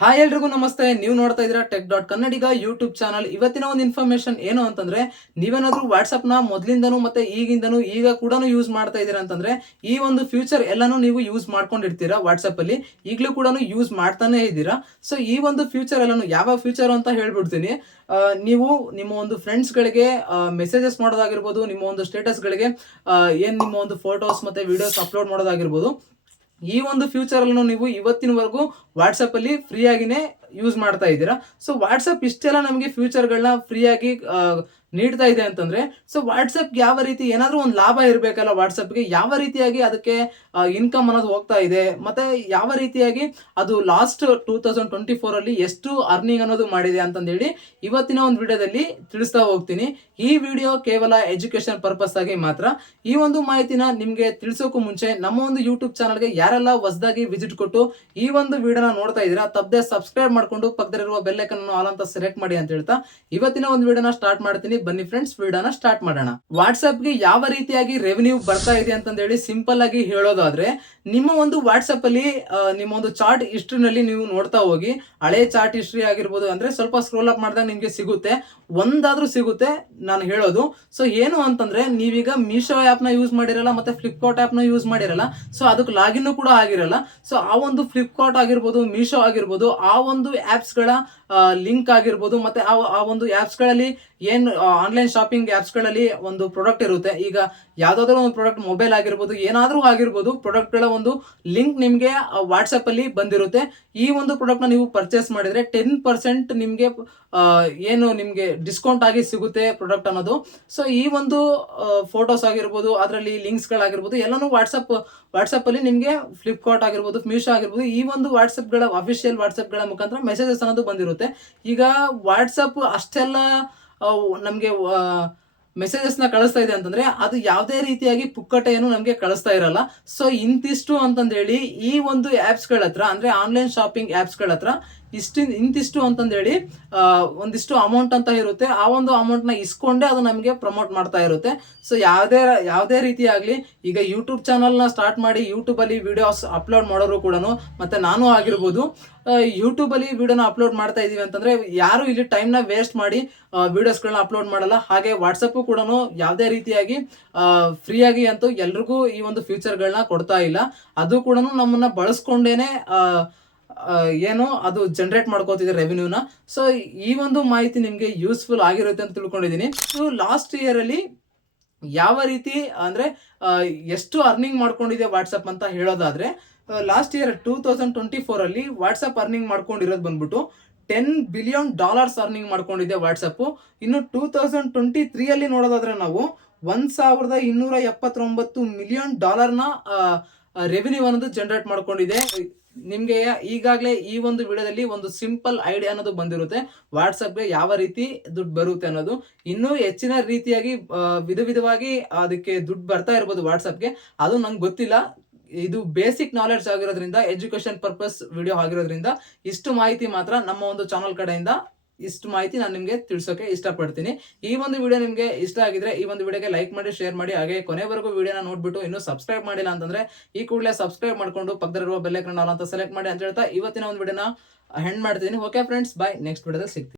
Hi ಎಲ್ರಿಗೂ ನಮಸ್ತೆ. ನೀವು ನೋಡ್ತಾ ಇದ್ದೀರಾ tech dot Kannadiga YouTube channel ಇವತ್ತಿನ ಒಂದು ಇನ್ಫಾರ್ಮೇಶನ್ ಏನು ಅಂತಂದ್ರೆ, ನೀವೇನಾದ್ರೂ ವಾಟ್ಸಪ್ನ ಮೊದಲಿಂದನೂ ಮತ್ತೆ ಈಗಿಂದನೂ ಈಗ ಕೂಡ ಯೂಸ್ ಮಾಡ್ತಾ ಇದ್ದೀರಾ ಅಂತಂದ್ರೆ, ಈ ಒಂದು ಫ್ಯೂಚರ್ ಎಲ್ಲಾನು ನೀವು ಯೂಸ್ ಮಾಡ್ಕೊಂಡಿರ್ತೀರಾ ವಾಟ್ಸಪ್ ಅಲ್ಲಿ. ಈಗಲೂ ಕೂಡ ಯೂಸ್ ಮಾಡ್ತಾನೆ ಇದ್ದೀರಾ. ಸೊ ಈ ಒಂದು ಫ್ಯೂಚರ್ ಎಲ್ಲಾನು ಯಾವ ಫ್ಯೂಚರ್ ಅಂತ ಹೇಳ್ಬಿಡ್ತೀನಿ. ನೀವು ನಿಮ್ಮ ಒಂದು ಫ್ರೆಂಡ್ಸ್ಗಳಿಗೆ ಮೆಸೇಜಸ್ ಮಾಡೋದಾಗಿರ್ಬೋದು, ನಿಮ್ಮ ಒಂದು ಸ್ಟೇಟಸ್ಗಳಿಗೆ ಏನು ನಿಮ್ಮ ಒಂದು ಫೋಟೋಸ್ ಮತ್ತೆ ವಿಡಿಯೋಸ್ ಅಪ್ಲೋಡ್ ಮಾಡೋದಾಗಿರ್ಬೋದು ಈ ಒಂದು ಫ್ಯೂಚರ್ ಅನ್ನು ನೀವು ಇವತ್ತಿನವರೆಗೂ ವಾಟ್ಸಪ್ಪಲ್ಲಿ ಅಲ್ಲಿ ಫ್ರೀ ಆಗಿನೇ ಯೂಸ್ ಮಾಡ್ತಾ ಇದ್ದೀರಾ. ಸೊ ವಾಟ್ಸಪ್ ಇಷ್ಟೆಲ್ಲ ನಮಗೆ ಫ್ಯೂಚರ್ಗಳನ್ನ ಫ್ರೀಯಾಗಿ ನೀಡ್ತಾ ಇದೆ ಅಂತಂದ್ರೆ ಸೊ ವಾಟ್ಸಪ್ಗೆ ಯಾವ ರೀತಿ ಏನಾದರೂ ಒಂದು ಲಾಭ ಇರಬೇಕಲ್ಲ ವಾಟ್ಸಪ್ಗೆ ಯಾವ ರೀತಿಯಾಗಿ ಅದಕ್ಕೆ ಇನ್ಕಮ್ ಅನ್ನೋದು ಹೋಗ್ತಾ ಇದೆ, ಮತ್ತೆ ಯಾವ ರೀತಿಯಾಗಿ ಅದು ಲಾಸ್ಟ್ ಟೂ ತೌಸಂಡ್ ಟ್ವೆಂಟಿ ಫೋರಲ್ಲಿ ಎಷ್ಟು ಅರ್ನಿಂಗ್ ಅನ್ನೋದು ಮಾಡಿದೆ ಅಂತಂದೇಳಿ ಇವತ್ತಿನ ಒಂದು ವಿಡಿಯೋದಲ್ಲಿ ತಿಳಿಸ್ತಾ ಹೋಗ್ತೀನಿ. ಈ ವಿಡಿಯೋ ಕೇವಲ ಎಜುಕೇಶನ್ ಪರ್ಪಸ್ ಆಗಿ ಮಾತ್ರ. ಈ ಒಂದು ಮಾಹಿತಿನ ನಿಮಗೆ ತಿಳಿಸೋಕ್ಕೂ ಮುಂಚೆ ನಮ್ಮ ಒಂದು ಯೂಟ್ಯೂಬ್ ಚಾನಲ್ಗೆ ಯಾರೆಲ್ಲ ಹೊಸದಾಗಿ ವಿಸಿಟ್ ಕೊಟ್ಟು ಈ ಒಂದು ವಿಡಿಯೋನ ನೋಡ್ತಾ ಇದ್ದೀರಾ, ತಪ್ಪದೆ ಸಬ್ಸ್ಕ್ರೈಬ್ ಮಾಡ್ಕೊಂಡು ಪಕ್ಕದಲ್ಲಿರುವ ಬೆಲ್ಲೈಕನ್ ಆಲ್ ಅಂತ ಸೆಲೆಕ್ಟ್ ಮಾಡಿ ಅಂತ ಹೇಳ್ತಾ, ಇವತ್ತಿನ ಒಂದು ವಿಡಿಯೋನ ಸ್ಟಾರ್ಟ್ ಮಾಡ್ತೀನಿ. ಬನ್ನಿ ಫ್ರೆಂಡ್ಸ್ ವಿಡಿಯೋನ ಸ್ಟಾರ್ಟ್ ಮಾಡೋಣ. ವಾಟ್ಸ್ಆಪ್ಗೆ ಯಾವ ರೀತಿಯಾಗಿ ರೆವೆನ್ಯೂ ಬರ್ತಾ ಇದೆ ಅಂತಂದೇಳಿ ಸಿಂಪಲ್ ಆಗಿ ಹೇಳೋದಾದ್ರೆ, ನಿಮ್ಮ ಒಂದು ವಾಟ್ಸ್ಆಪ್ ಅಲ್ಲಿ ನಿಮ್ಮ ಒಂದು ಚಾರ್ಟ್ ಹಿಸ್ಟ್ರಿನಲ್ಲಿ ನೀವು ನೋಡ್ತಾ ಹೋಗಿ, ಹಳೆ ಚಾರ್ಟ್ ಹಿಸ್ಟ್ರಿ ಆಗಿರ್ಬೋದು ಅಂದ್ರೆ ಸ್ವಲ್ಪ ಸ್ಕ್ರೋಲ್ ಅಪ್ ಮಾಡಿದಾಗ ನಿಮ್ಗೆ ಸಿಗುತ್ತೆ. ಒಂದಾದ್ರೂ ಸಿಗುತ್ತೆ ನಾನು ಹೇಳೋದು. ಸೊ ಏನು ಅಂತಂದ್ರೆ, ನೀವೀಗ ಮೀಶೋ ನ ಯೂಸ್ ಮಾಡಿರಲ್ಲ, ಮತ್ತೆ ಫ್ಲಿಪ್ಕಾರ್ಟ್ನ ಯೂಸ್ ಮಾಡಿರಲ್ಲ ಸೊ ಅದಕ್ಕೆ ಲಾಗಿನ್ ಕೂಡ ಆಗಿರಲ್ಲ. ಸೊ ಆ ಒಂದು ಫ್ಲಿಪ್ಕಾರ್ಟ್ ಆಗಿರ್ಬೋದು ಮೀಶೋ ಆಗಿರ್ಬೋದು, ಆ ಒಂದು ಆ್ಯಪ್ಸ್ಗಳ ಲಿಂಕ್ ಆಗಿರ್ಬೋದು, ಮತ್ತೆ ಆ ಒಂದು ಆ್ಯಪ್ಸ್ಗಳಲ್ಲಿ ಏನು ಆನ್ಲೈನ್ ಶಾಪಿಂಗ್ ಆ್ಯಪ್ಸ್ಗಳಲ್ಲಿ ಒಂದು ಪ್ರಾಡಕ್ಟ್ ಇರುತ್ತೆ. ಈಗ ಯಾವುದಾದ್ರೂ ಒಂದು ಪ್ರಾಡಕ್ಟ್ ಮೊಬೈಲ್ ಆಗಿರ್ಬೋದು, ಏನಾದರೂ ಆಗಿರ್ಬೋದು ಪ್ರಾಡಕ್ಟ್ಗಳ ಒಂದು ಲಿಂಕ್ ನಿಮಗೆ ವಾಟ್ಸಪ್ಪಲ್ಲಿ ಬಂದಿರುತ್ತೆ. ಈ ಒಂದು ಪ್ರಾಡಕ್ಟ್ನ ನೀವು ಪರ್ಚೇಸ್ ಮಾಡಿದರೆ ಟೆನ್ ಪರ್ಸೆಂಟ್ ನಿಮಗೆ ಏನು ನಿಮಗೆ ಡಿಸ್ಕೌಂಟ್ ಆಗಿ ಸಿಗುತ್ತೆ ಪ್ರಾಡಕ್ಟ್ ಅನ್ನೋದು. ಸೊ ಈ ಒಂದು ಫೋಟೋಸ್ ಆಗಿರ್ಬೋದು, ಅದರಲ್ಲಿ ಲಿಂಕ್ಸ್ಗಳಾಗಿರ್ಬೋದು ಎಲ್ಲನೂ ವಾಟ್ಸಪ್ ವಾಟ್ಸಪ್ಪಲ್ಲಿ ನಿಮಗೆ ಫ್ಲಿಪ್ಕಾರ್ಟ್ ಆಗಿರ್ಬೋದು ಮೀಶೋ ಆಗಿರ್ಬೋದು, ಈ ಒಂದು ವಾಟ್ಸಪ್ಗಳ ಅಫಿಷಿಯಲ್ ವಾಟ್ಸಪ್ಗಳ ಮುಖಾಂತರ ಮೆಸೇಜಸ್ ಅನ್ನೋದು ಬಂದಿರುತ್ತೆ. ಈಗ ವಾಟ್ಸಪ್ ಅಷ್ಟೆಲ್ಲ ನಮಗೆ ಮೆಸೇಜಸ್ನ ಕಳಿಸ್ತಾ ಇದೆ ಅಂತಂದ್ರೆ ಅದು ಯಾವುದೇ ರೀತಿಯಾಗಿ ಪುಕ್ಕಟೆಯನ್ನು ನಮಗೆ ಕಳಿಸ್ತಾ ಇರಲ್ಲ. ಸೊ ಇಂತಿಷ್ಟು ಅಂತಂದೇಳಿ ಈ ಒಂದು ಆ್ಯಪ್ಸ್ಗಳ ಹತ್ರ ಅಂದ್ರೆ ಆನ್ಲೈನ್ ಶಾಪಿಂಗ್ ಆ್ಯಪ್ಸ್ಗಳ ಹತ್ರ ಇಷ್ಟಿ, ಇಂತಿಷ್ಟು ಅಂತಂದೇಳಿ ಒಂದಿಷ್ಟು ಅಮೌಂಟ್ ಅಂತ ಇರುತ್ತೆ. ಆ ಒಂದು ಅಮೌಂಟ್ನ ಇಸ್ಕೊಂಡೇ ಅದು ನಮಗೆ ಪ್ರಮೋಟ್ ಮಾಡ್ತಾ ಇರುತ್ತೆ. ಸೊ ಯಾವುದೇ ಯಾವುದೇ ರೀತಿಯಾಗಲಿ ಈಗ ಯೂಟ್ಯೂಬ್ ಚಾನಲ್ನ ಸ್ಟಾರ್ಟ್ ಮಾಡಿ ಯೂಟ್ಯೂಬಲ್ಲಿ ವಿಡಿಯೋಸ್ ಅಪ್ಲೋಡ್ ಮಾಡೋರು ಕೂಡ ಮತ್ತೆ ನಾನು ಆಗಿರ್ಬೋದು ಯೂಟ್ಯೂಬಲ್ಲಿ ವಿಡಿಯೋನ ಅಪ್ಲೋಡ್ ಮಾಡ್ತಾ ಇದೀವಿ ಅಂತಂದ್ರೆ, ಯಾರು ಇಲ್ಲಿ ಟೈಮ್ನ ವೇಸ್ಟ್ ಮಾಡಿ ವೀಡಿಯೋಸ್ಗಳನ್ನ ಅಪ್ಲೋಡ್ ಮಾಡಲ್ಲ. ಹಾಗೆ ವಾಟ್ಸಪ್ಪು ಕೂಡ ಯಾವುದೇ ರೀತಿಯಾಗಿ ಫ್ರೀಯಾಗಿ ಅಂತೂ ಎಲ್ರಿಗೂ ಈ ಒಂದು ಫ್ಯೂಚರ್ಗಳನ್ನ ಕೊಡ್ತಾ ಇಲ್ಲ. ಅದು ಕೂಡ ನಮ್ಮನ್ನ ಬಳಸ್ಕೊಂಡೇನೆ ಏನು, ಅದು ಜನರೇಟ್ ಮಾಡ್ಕೋತಿದೆ ರೆವಿನ್ಯೂನ ಸೊ ಈ ಒಂದು ಮಾಹಿತಿ ನಿಮಗೆ ಯೂಸ್ಫುಲ್ ಆಗಿರುತ್ತೆ ಅಂತ ತಿಳ್ಕೊಂಡಿದ್ದೀನಿ. ಸೊ ಲಾಸ್ಟ್ ಇಯರಲ್ಲಿ ಯಾವ ರೀತಿ ಅಂದರೆ ಎಷ್ಟು ಅರ್ನಿಂಗ್ ಮಾಡ್ಕೊಂಡಿದೆ ವಾಟ್ಸಪ್ ಅಂತ ಹೇಳೋದಾದರೆ last year two thousand twenty four ಅಲ್ಲಿ ವಾಟ್ಸಪ್ ಅರ್ನಿಂಗ್ ಮಾಡ್ಕೊಂಡಿರೋದು ಬಂದ್ಬಿಟ್ಟು ಟೆನ್ ಬಿಲಿಯನ್ ಡಾಲರ್ಸ್ ಅರ್ನಿಂಗ್ ಮಾಡ್ಕೊಂಡಿದೆ ವಾಟ್ಸಪ್ಪು ಇನ್ನು ಟೂ ತೌಸಂಡ್ ಟ್ವೆಂಟಿ ತ್ರೀ ಅಲ್ಲಿ ನೋಡೋದಾದ್ರೆ ನಾವು ಒಂದು ಸಾವಿರದ ಇನ್ನೂರ ಎಪ್ಪತ್ತೊಂಬತ್ತು ಮಿಲಿಯನ್ ಡಾಲರ್ನ ರೆವಿನ್ಯೂ ಅನ್ನೋದು ಜನರೇಟ್ ಮಾಡ್ಕೊಂಡಿದೆ. ನಿಮಗೆ ಈಗಾಗಲೇ ಈ ಒಂದು ವಿಡಿಯೋದಲ್ಲಿ ಒಂದು ಸಿಂಪಲ್ ಐಡಿಯಾ ಅನ್ನೋದು ಬಂದಿರುತ್ತೆ. ವಾಟ್ಸಪ್ಗೆ ಯಾವ ರೀತಿ ದುಡ್ಡು ಬರುತ್ತೆ ಅನ್ನೋದು. ಇನ್ನೂ ಹೆಚ್ಚಿನ ರೀತಿಯಾಗಿ ವಿಧ ವಿಧವಾಗಿ ಅದಕ್ಕೆ ದುಡ್ಡು ಬರ್ತಾ ಇರ್ಬೋದು ವಾಟ್ಸಪ್ಗೆ ಅದು ನಂಗೆ ಗೊತ್ತಿಲ್ಲ. ಇದು ಬೇಸಿಕ್ ನಾಲೆಡ್ಜ್ ಆಗಿರೋದ್ರಿಂದ ಎಜುಕೇಶನ್ ಪರ್ಪಸ್ ವಿಡಿಯೋ ಆಗಿರೋದ್ರಿಂದ ಇಷ್ಟು ಮಾಹಿತಿ ಮಾತ್ರ ನಮ್ಮ ಒಂದು ಚಾನಲ್ ಕಡೆಯಿಂದ ಇಷ್ಟು ಮಾಹಿತಿ ನಾನು ನಿಮಗೆ ತಿಳಿಸೋಕೆ ಇಷ್ಟಪಡ್ತೀನಿ. ಈ ಒಂದು ವಿಡಿಯೋ ನಿಮಗೆ ಇಷ್ಟ ಆಗಿದ್ರೆ ಈ ಒಂದು ವಿಡಿಯೋಗೆ ಲೈಕ್ ಮಾಡಿ ಶೇರ್ ಮಾಡಿ, ಹಾಗೆ ಕೊನೆವರೆಗೂ ವಿಡಿಯೋನ ನೋಡ್ಬಿಟ್ಟು ಇನ್ನೂ ಸಬ್ಸ್ಕ್ರೈಬ್ ಮಾಡಿಲ್ಲ ಅಂತಂದ್ರೆ ಈ ಕೂಡಲೇ ಸಬ್ಸ್ಕ್ರೈಬ್ ಮಾಡ್ಕೊಂಡು ಪಕ್ಕದಲ್ಲಿರುವ ಬೆಲ್ಲೈಕನ್ ಅಂತ ಸೆಲೆಕ್ಟ್ ಮಾಡಿ ಅಂತ ಹೇಳ್ತಾ ಇವತ್ತಿನ ಒಂದು ವಿಡಿಯೋನ ಹೆಂಡ್ ಮಾಡ್ತೀನಿ ಓಕೆ ಫ್ರೆಂಡ್ಸ್ ಬಾಯ್ ನೆಕ್ಸ್ಟ್ ವಿಡಿಯೋದಲ್ಲಿ ಸಿಗ್ತೀನಿ.